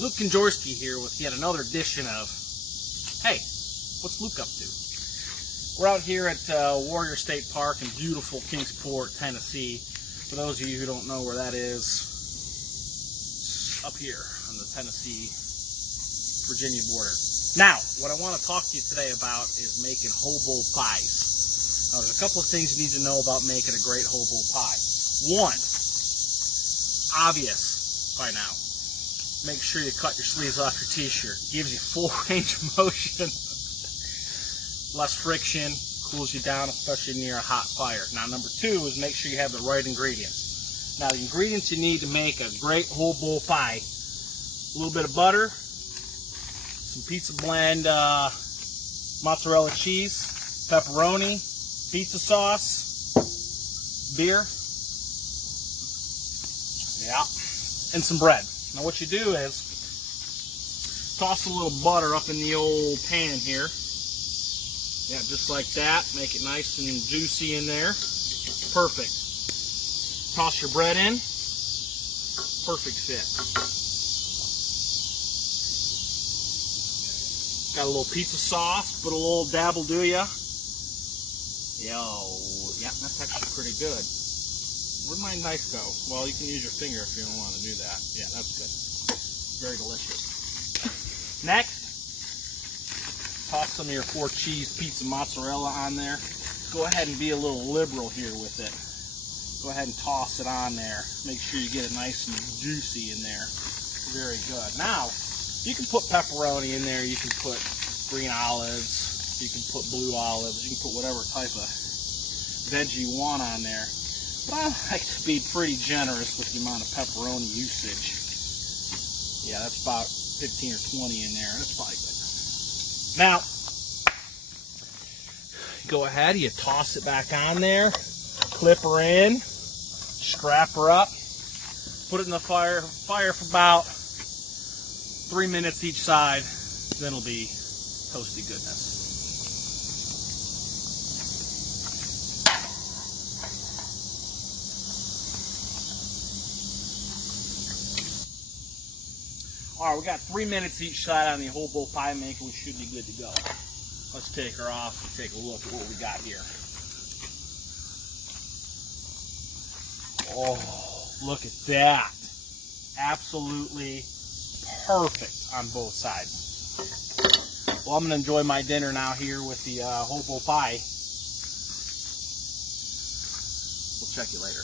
Luke Konjorski here with yet another edition of, hey, what's Luke up to? We're out here at Warrior State Park in beautiful Kingsport, Tennessee. For those of you who don't know where that is, it's up here on the Tennessee-Virginia border. Now, what I want to talk to you today about is making hobo pies. Now, there's a couple of things you need to know about making a great hobo pie. One, obvious by now. Make sure you cut your sleeves off your t-shirt. Gives you full range of motion, less friction, cools you down, especially near a hot fire. Now, number two is make sure you have the right ingredients. Now, the ingredients you need to make a great hobo pie: a little bit of butter, some pizza blend mozzarella cheese, pepperoni, pizza sauce, beer, yeah, and some bread. Now what you do is toss a little butter up in the old pan here. Yeah, just like that. Make it nice and juicy in there. Perfect. Toss your bread in. Perfect fit. Got a little pizza sauce. Put a little dabble, do ya? Yo, yeah, that's actually pretty good. Where'd my knife go? Well, you can use your finger if you don't want to do that. Yeah, that's good. Very delicious. Next, toss some of your 4-cheese pizza mozzarella on there. Go ahead and be a little liberal here with it. Go ahead and toss it on there. Make sure you get it nice and juicy in there. Very good. Now, you can put pepperoni in there. You can put green olives. You can put blue olives. You can put whatever type of veggie you want on there. But I like to be pretty generous with the amount of pepperoni usage. Yeah, that's about 15 or 20 in there. That's probably good. Now, go ahead, you toss it back on there, clip her in, strap her up, put it in the fire for about 3 minutes each side, then it'll be toasty goodness. All right, we got 3 minutes each side on the hobo pie maker. We should be good to go. Let's take her off and take a look at what we got here. Oh, look at that. Absolutely perfect on both sides. Well, I'm going to enjoy my dinner now here with the hobo pie. We'll check you later.